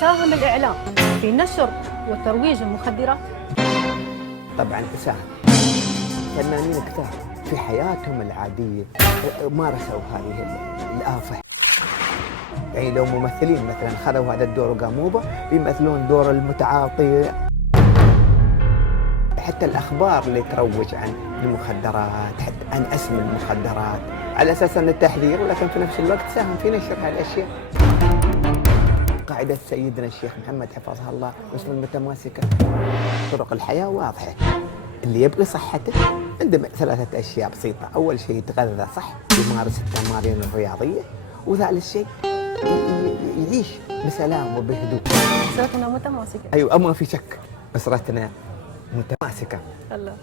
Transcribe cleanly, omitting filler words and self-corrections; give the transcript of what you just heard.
يساهم الإعلام في نشر وترويج المخدرات؟ طبعا تساهم. فنانين كثار في حياتهم العادية مارسوا هذه الآفة. يعني لو ممثلين مثلا خذوا هذا الدور وقاموا به بيمثلون دور المتعاطي. حتى الأخبار اللي تروج عن المخدرات، حتى عن اسم المخدرات، على أساس أن التحذير، ولكن في نفس الوقت ساهم في نشر هالأشياء. قاعدة سيدنا الشيخ محمد حفظه الله مسلم المتماسكة، طرق الحياة واضحة. اللي يبغي صحته عنده ثلاثة أشياء بسيطة. أول شيء يتغذى صح، يمارس التمارين الرياضية، وثالث شيء يعيش بسلام وبهدوء. أسرتنا متماسكة. أيوة، ما في شك، أسرتنا متماسكة. الله.